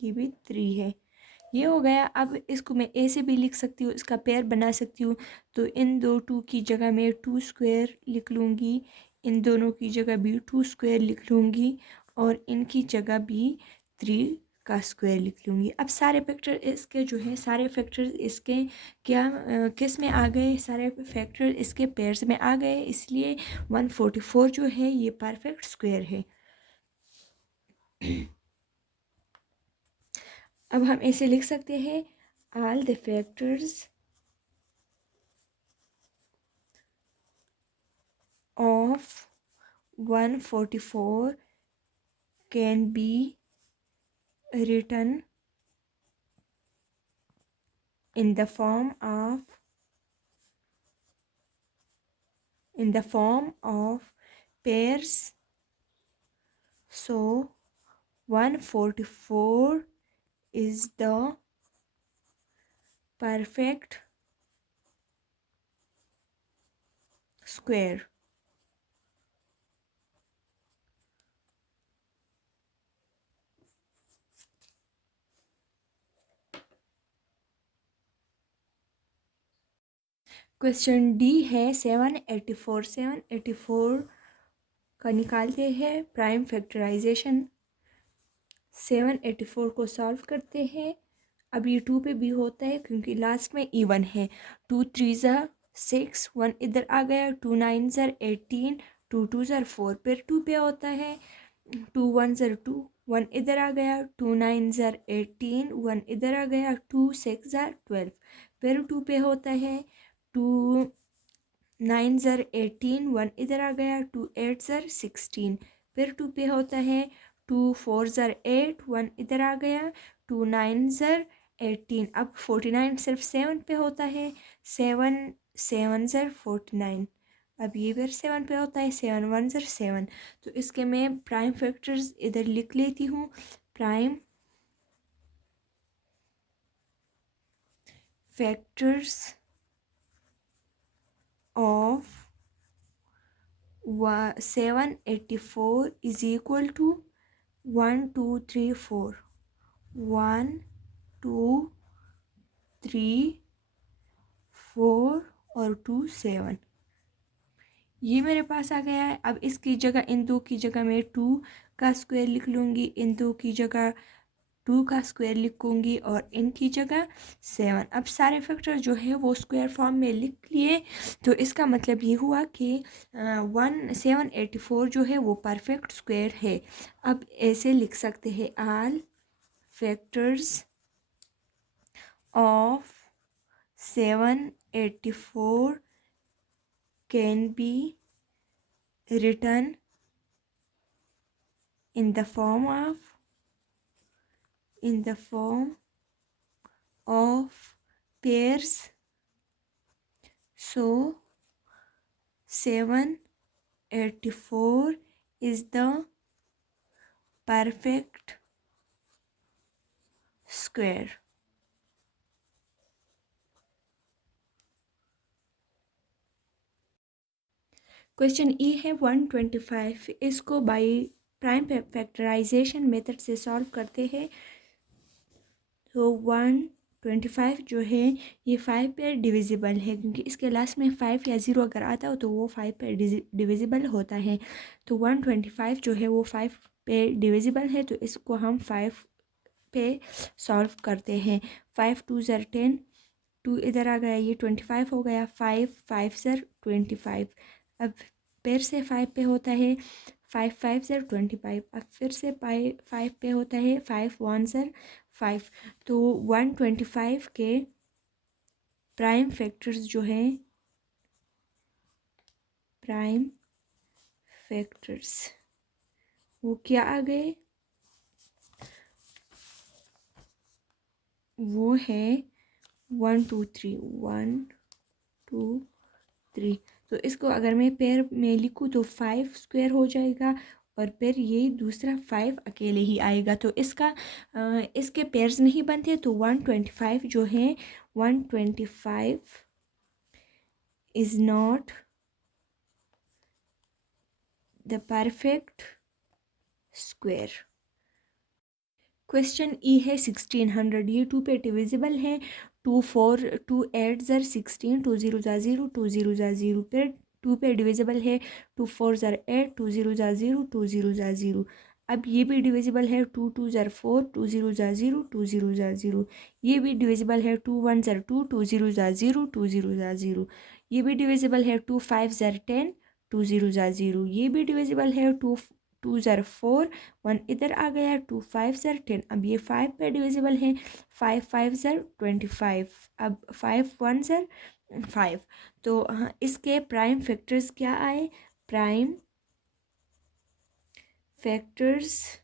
ये भी 3 है। ये हो गया। अब इसको मैं ए से भी लिख सकती हूँ, इसका पेयर बना सकती हूँ। तो इन दो 2 की जगह मैं 2 स्क्वायर लिख लूँगी, इन दोनों की जगह भी 2 स्क्वायर लिख लूँगी और इनकी जगह भी 3 का स्क्वायर लिख लूँगी। अब सारे फैक्टर इसके जो है, सारे फैक्टर इसके क्या किस में आ गए, सारे फैक्टर इसके पेयर्स में आ गए, इसलिए 144 जो है ये परफेक्ट स्क्वायर है। अब हम ऐसे लिख सकते हैं, all the factors of 144 can be written in the form of pairs, so 144 is the perfect square. Question D है 784। 784 का निकालते हैं प्राइम फैक्टराइजेशन। 784 को सॉल्व करते हैं। अब ये 2 पे भी होता है क्योंकि लास्ट में इवन है। 2 3 ज़र 6, 1 इधर आ गया, 2 9 ज़र 18, 2 2 ज़र 4। फिर 2 पे होता है 2 1 ज़र 2, 1 इधर आ गया, 2 9 ज़र 18, 1 इधर आ गया, 2 6 ज़र 12। फिर 2 पे होता है 2 9 ज़र 18, 1 इधर आ गया, 2 8 ज़र 16। फिर 2 पे होता है 2 4 ज़र 8, 1 इधर आ गया, 2 9 ज़र 18। अब 49 सिर्फ 7 पे होता है, 7 7 ज़र 49। अब ये फिर 7 पे होता है, 7 1 ज़र 7। तो इसके मैं प्राइम फैक्टर्स इधर लिख लेती हूँ। Prime factors of 784 is equal to 1 2 3 4, 1 2 3 4 और 2 7। ये मेरे पास आ गया है। अब इसकी जगह, इन दो की जगह मैं 2 का स्क्वायर लिख लूँगी, इन दो की जगह 2 का स्क्वायर लिखूँगी और इनकी जगह 7। अब सारे फैक्टर जो है वो स्क्वायर फॉर्म में लिख लिए। तो इसका मतलब ये हुआ कि 784 जो है वो परफेक्ट स्क्वायर है। अब ऐसे लिख सकते हैं, all factors of 784 can be written in the form of pairs. So 784 is the perfect square. Question E है 125। इसको बाई प्राइम फैक्टराइजेशन मेथड से सॉल्व करते हैं। तो 125 जो है ये 5 पे डिविजिबल है, क्योंकि इसके लास्ट में 5 या 0 अगर आता हो तो वो 5 पे डिविजिबल होता है। तो 125 जो है वो 5 पे डिविजिबल है, तो इसको हम 5 पे सॉल्व करते हैं। 5 2 ज़र 10, 2 इधर आ गया, ये 25 हो गया। 5 5 ज़र 25। अब फिर से 5 पे होता है, 5 5 ज़र 25। अब फिर से 5 पे होता है, 5 1 ज़र 5। तो 125 के प्राइम फैक्टर्स जो हैं, प्राइम फैक्टर्स वो क्या आ गए, वो है 1 2 3, 1 2 3। तो इसको अगर मैं पेयर में लिखूँ तो 5 स्क्वायर हो जाएगा और फिर ये दूसरा 5 अकेले ही आएगा। तो इसके पेयर्स नहीं बनते। तो 125 जो है, 125 is not the perfect square. Question E है 1600। ये 2 पे डिविजिबल है। 2 4 2 8 ज़र 16, 2 0 ज़ा 0, 2 0 ज़ा 0। फिर 2 पे डिविजिबल है। 2 4 ज़र 8, 2 0 ज़ा 0, 2 0 ज़ा 0। अब ये भी डिविजिबल है। 2 2 ज़र 4, 2 0 ज़ा 0, 2 0 ज़ा 0। ये भी डिविजिबल है। 2 1 ज़र 2, 2 0 ज़ा 0, 2 0 ज़ा 0। ये भी डिविजिबल है। 2 5 ज़र 10, 2 0 ज़ा 0। ये भी डिविजिबल है। 2 2 ज़र 4, 1 इधर आ गया। 2 5 ज़र 10। अब ये 5 पे डिविजिबल है। 5 5 ज़र 25। अब 5 1 ज़र 5। तो हाँ, इसके प्राइम फैक्टर्स क्या आए, prime factors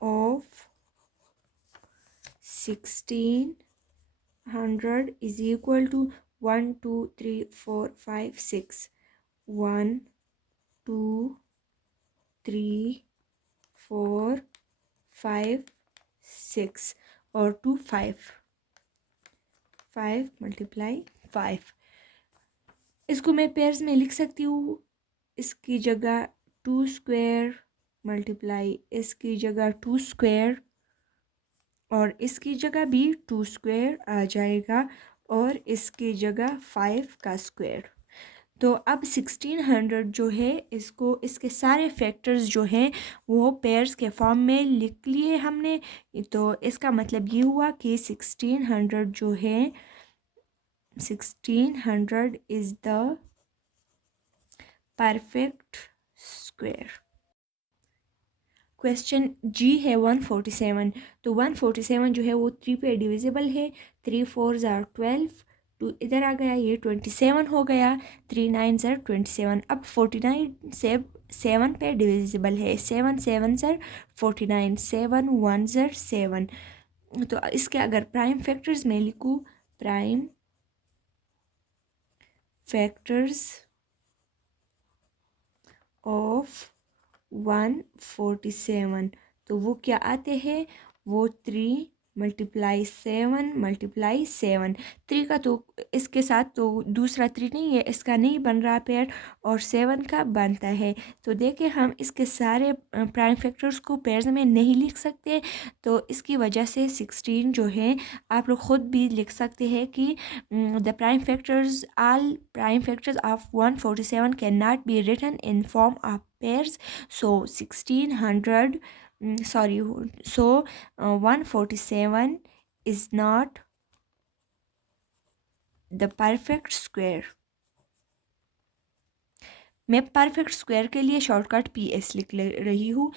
of 1600 is equal to 1 2 3 4 5 6। 1 2 3 4 5 6 और 2 5 5 मल्टीप्लाई 5। इसको मैं पेयर्स में लिख सकती हूँ। इसकी जगह 2 स्क्वायर मल्टीप्लाई इसकी जगह 2 स्क्वायर और इसकी जगह भी 2 स्क्वायर आ जाएगा और इसकी जगह 5 का स्क्वायर। तो अब 1600 जो है, इसको इसके सारे फैक्टर्स जो हैं वो पेयर्स के फॉर्म में लिख लिए हमने। तो इसका मतलब ये हुआ कि 1600 जो है, 1600 is the perfect square. Question G है 147। तो 147 जो है वो 3 पे डिविजिबल है। 3 4 ज़ार 12, 2 इधर आ गया, ये 27 हो गया। 3 9 ज़ार 27। अब 49 से 7 पे डिविजिबल है। 7 7 ज़ार 49, 7 1 ज़ार 7। तो इसके अगर प्राइम फैक्टर्स में लिखूँ, प्राइम फैक्टर्स ऑफ 147, तो वो क्या आते हैं, वो 3 × 7 × 7 3 का तो इसके साथ तो दूसरा 3 नहीं है, इसका नहीं बन रहा पेयर, और 7 का बनता है। तो देखिए हम इसके सारे प्राइम फैक्टर्स को पेयर्स में नहीं लिख सकते, तो इसकी वजह से 16 जो है आप लोग ख़ुद भी लिख सकते हैं कि the prime factors all prime factors of 147 can not be written in form of pairs, so 1600 sorry so 147 is not the perfect square। मैं परफेक्ट स्क्वायर के लिए शॉर्टकट PS लिख रही हूँ।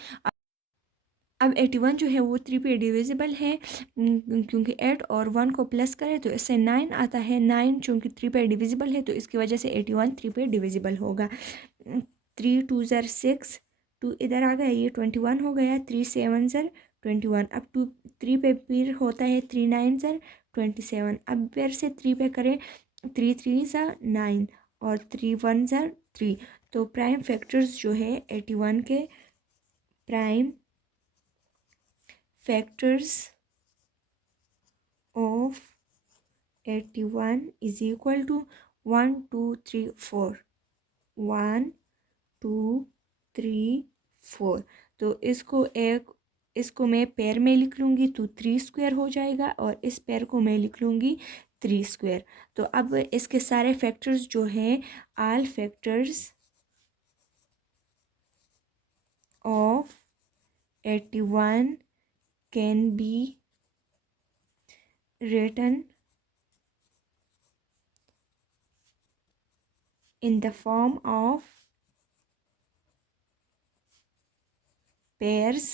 अब 81 जो है वो 3 पे डिविजिबल है, क्योंकि 8 और 1 को प्लस करें तो इससे 9 आता है। 9 चूँकि 3 पे डिविजिबल है तो इसकी वजह से 81 3 पे डिविजिबल होगा। 3 2 ज़र 6, 2 इधर आ गया, ये 21 हो गया। 3 7 ज़र 21, अब 2 3 पे फिर होता है 3 9 ज़र 27। अब फिर से 3 पे करें, 3 3 ज़र 9 और 3 1 ज़र 3। तो प्राइम फैक्टर्स जो है 81 के prime factors of 81 is equal to 1 2 3 4 1 2 3 4। तो इसको मैं पेयर में लिख लूँगी तो 3 स्क्वायर हो जाएगा, और इस पेयर को मैं लिख लूँगी 3 स्क्वायर। तो अब इसके सारे फैक्टर्स जो हैं, all factors of 81 can be written in the form of pairs,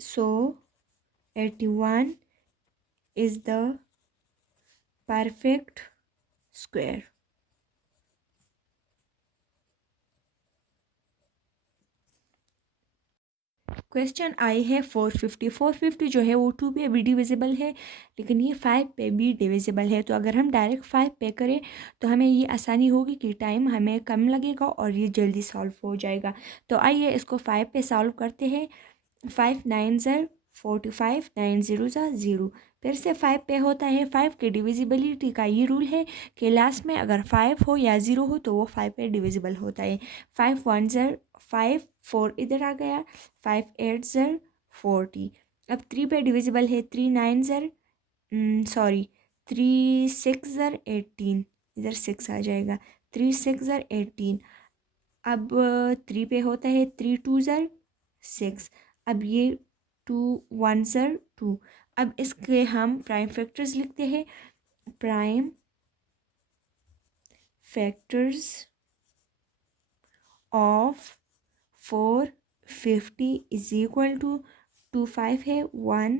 so 81 is the perfect square। Question I है 450। 450 जो है वो 2 पे भी डिविजिबल है, लेकिन ये 5 पे भी डिविजिबल है। तो अगर हम डायरेक्ट 5 पे करें तो हमें ये आसानी होगी कि टाइम हमें कम लगेगा और ये जल्दी सॉल्व हो जाएगा। तो आइए इसको 5 पे सॉल्व करते हैं। 5 9 ज़र 45, 9 0 ज़ा 0। फिर से 5 पे होता है। 5 के डिविजिबिलिटी का ये रूल है कि लास्ट में अगर 5 हो या 0 हो तो वो 5 पे डिविजिबल होता है। 5 1 ज़र 5, 4 इधर आ गया। 5 8 ज़र 40। अब 3 पे डिविजिबल है। 3 9 ज़र 3 6 ज़र 18, इधर 6 आ जाएगा। 3 6 ज़र 18। अब 3 पे होता है। 3 2 ज़र 6। अब ये 2 1 ज़र 2। अब इसके हम प्राइम फैक्टर्स लिखते हैं। Prime factors of 450 is equal to 2 5 है 1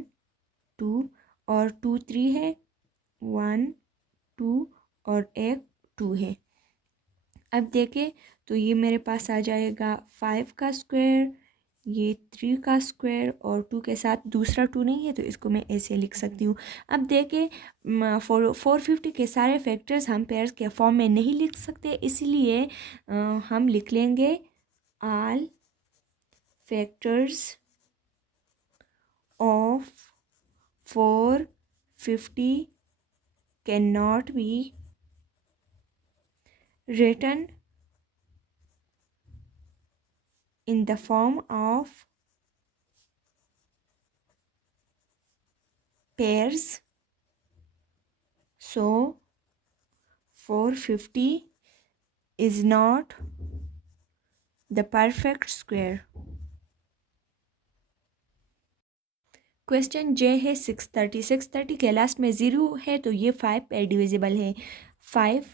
2 और 2 3 है 1 2 और 1 2 है। अब देखें तो ये मेरे पास आ जाएगा 5 का स्क्वायर, ये 3 का स्क्वायर, और 2 के साथ दूसरा 2 नहीं है तो इसको मैं ऐसे लिख सकती हूँ। अब देखें 450 के सारे फैक्टर्स हम पेयर्स के फॉर्म में नहीं लिख सकते, इसलिए हम लिख लेंगे all factors of 450 can not B written in the form of pairs, so 450 is not the perfect square। Question J है 630। 630 के लास्ट में 0 है तो ये 5 पे डिविजिबल है। 5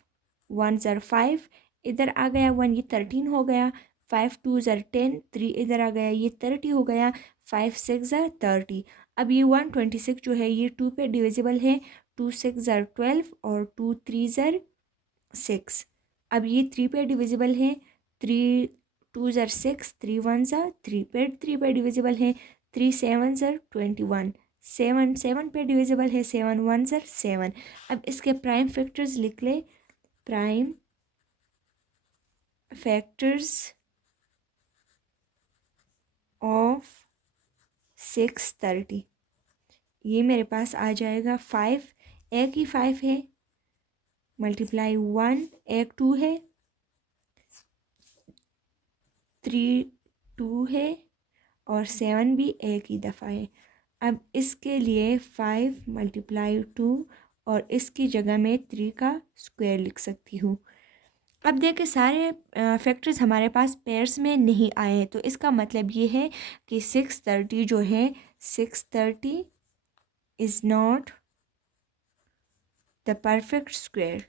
1 ज़र 5, इधर आ गया 1, ये 13 हो गया। 5 2 ज़र 10, 3 इधर आ गया, ये 30 हो गया। 5 6 ज़र 30। अब ये 126 जो है ये 2 पे डिविजिबल है। 2 6 ज़र 12 और 2 3 ज़र 6। अब ये 3 पे डिविजिबल है। 3 2 ज़र 6, 3 1 ज़र 3 पे डिविजिबल है। 3 7 ज़र 21, 7 7 पे डिविजिबल है, 7 1 ज़र 7। अब इसके प्राइम फैक्टर्स लिख ले, प्राइम फैक्टर्स ऑफ 630, ये मेरे पास आ जाएगा 5, एक ही 5 है, मल्टीप्लाई 1 एक 2 है, 3 2 है और 7 भी एक ही दफ़ा है। अब इसके लिए 5 मल्टीप्लाई 2 और इसकी जगह में 3 का स्क्वायर लिख सकती हूँ। अब देखिए सारे फैक्टर्स हमारे पास पेयर्स में नहीं आए हैं, तो इसका मतलब ये है कि 630 जो है 630 is not the perfect square,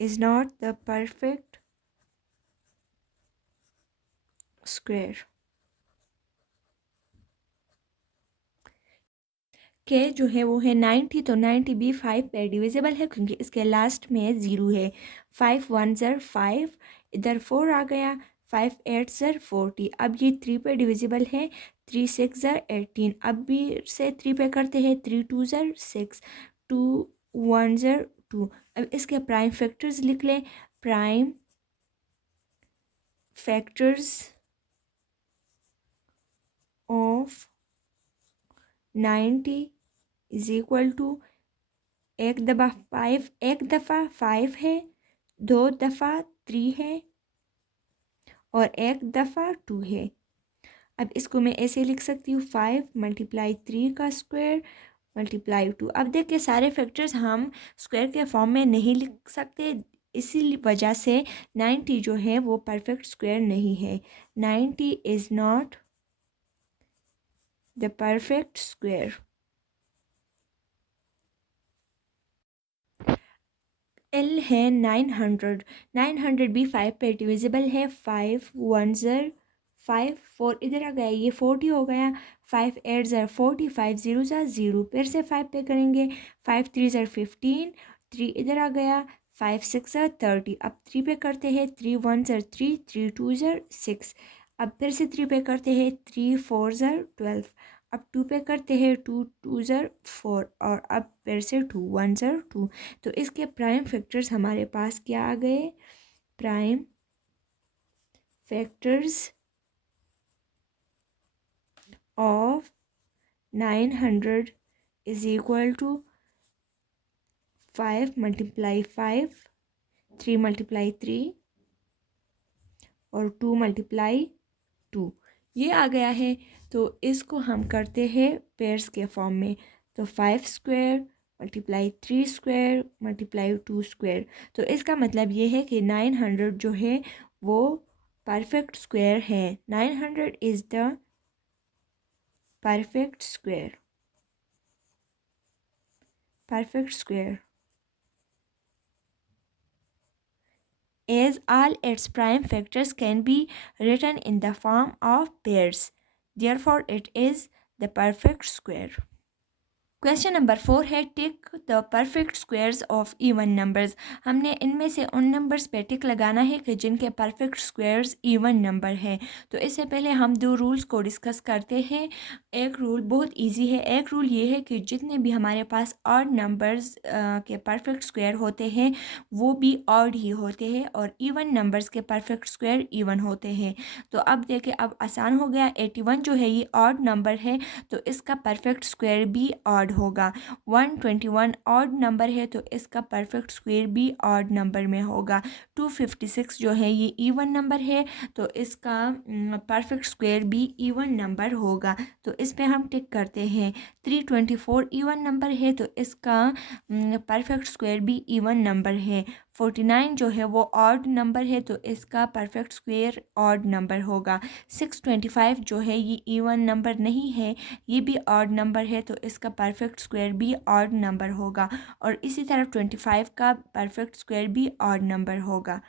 is not the perfect square. के जो है वो है 90, तो 90 भी 5 पे डिविजिबल है क्योंकि इसके लास्ट में 0 है। 5 1 ज़र 5, इधर 4 आ गया, 5 8 ज़र 40। अब ये 3 पे डिविजिबल है, 3 6 ज़र 18। अब भी से 3 पे करते हैं, 3 2 ज़र 6, 2 1 ज़र 2। अब इसके प्राइम फैक्टर्स लिख लें, prime factors of 90 is equal to, एक दफ़ा 5, एक दफ़ा 5 है, 2 दफ़ा 3 है और एक दफ़ा 2 है। अब इसको मैं ऐसे लिख सकती हूँ, 5 मल्टीप्लाई 3 का स्क्वायर मल्टीप्लाई 2। अब देखिए सारे फैक्टर्स हम स्क्वायर के फॉर्म में नहीं लिख सकते, इसी वजह से 90 जो है वो परफेक्ट स्क्वायर नहीं है। 90 is not the perfect square. L है 900, 900 भी 5 पे डिविजिबल है, 5 1 ज़र 5, 4 इधर आ गया, ये 40 हो गया, 5 8 ज़र 40, 5 0 ज़र 0, फिर से 5 पे करेंगे, 5 3 ज़र 15, 3 इधर आ गया, 5 6 ज़र 30। अब 3 पे करते हैं, 3 1 ज़र 3, 3 2 ज़र 6। अब फिर से 3 पे करते हैं, 3 4 ज़र 12। अब 2 पे करते हैं, 2 2 ज़र 4 और अब फिर से 2 1 ज़र 2। तो इसके प्राइम फैक्टर्स हमारे पास क्या आ गए, prime factors of 900 is equal to 5 multiply 5, 3 multiply 3 और 2 मल्टीप्लाई 2, ये आ गया है। तो इसको हम करते हैं पेयर्स के फॉर्म में, तो 5 square multiply 3 square multiply 2 square. तो इसका मतलब ये है कि 900 जो है वो परफेक्ट स्क्वायर है। 900 is the perfect square, perfect square as all its prime factors can be written in the form of pairs. Therefore, it is the perfect square. Question number 4 है, tick the perfect squares of even numbers. हमने इनमें से उन नंबर्स पे टिक लगाना है कि जिनके परफेक्ट स्क्वायर्स इवन नंबर हैं। तो इससे पहले हम 2 रूल्स को डिस्कस करते हैं। एक रूल बहुत इजी है, एक रूल ये है कि जितने भी हमारे पास ऑड नंबर्स के परफेक्ट स्क्वायर होते हैं वो भी ऑड ही होते हैं और इवन नंबर्स के परफेक्ट स्क्वायर इवन होते हैं। तो अब देखिए, अब आसान हो गया। 81 जो है ये ऑड नंबर है तो इसका परफेक्ट स्क्वायर भी ऑड होगा। 121 ऑड नंबर है तो इसका परफेक्ट स्क्वायर भी ऑड नंबर में होगा। 256 जो है ये इवन नंबर है तो इसका परफेक्ट स्क्वायर भी इवन नंबर होगा। तो इस पे हम टिक करते हैं। 324 इवन नंबर है तो इसका परफेक्ट स्क्वायर भी इवन नंबर है। 49 जो है वो ऑड नंबर है तो इसका परफेक्ट स्क्वायर ऑड नंबर होगा। 625 जो है ये इवन नंबर नहीं है, ये भी ऑड नंबर है तो इसका परफेक्ट स्क्वायर भी ऑड नंबर होगा और इसी तरह 25 का परफेक्ट स्क्वायर भी ऑड नंबर होगा।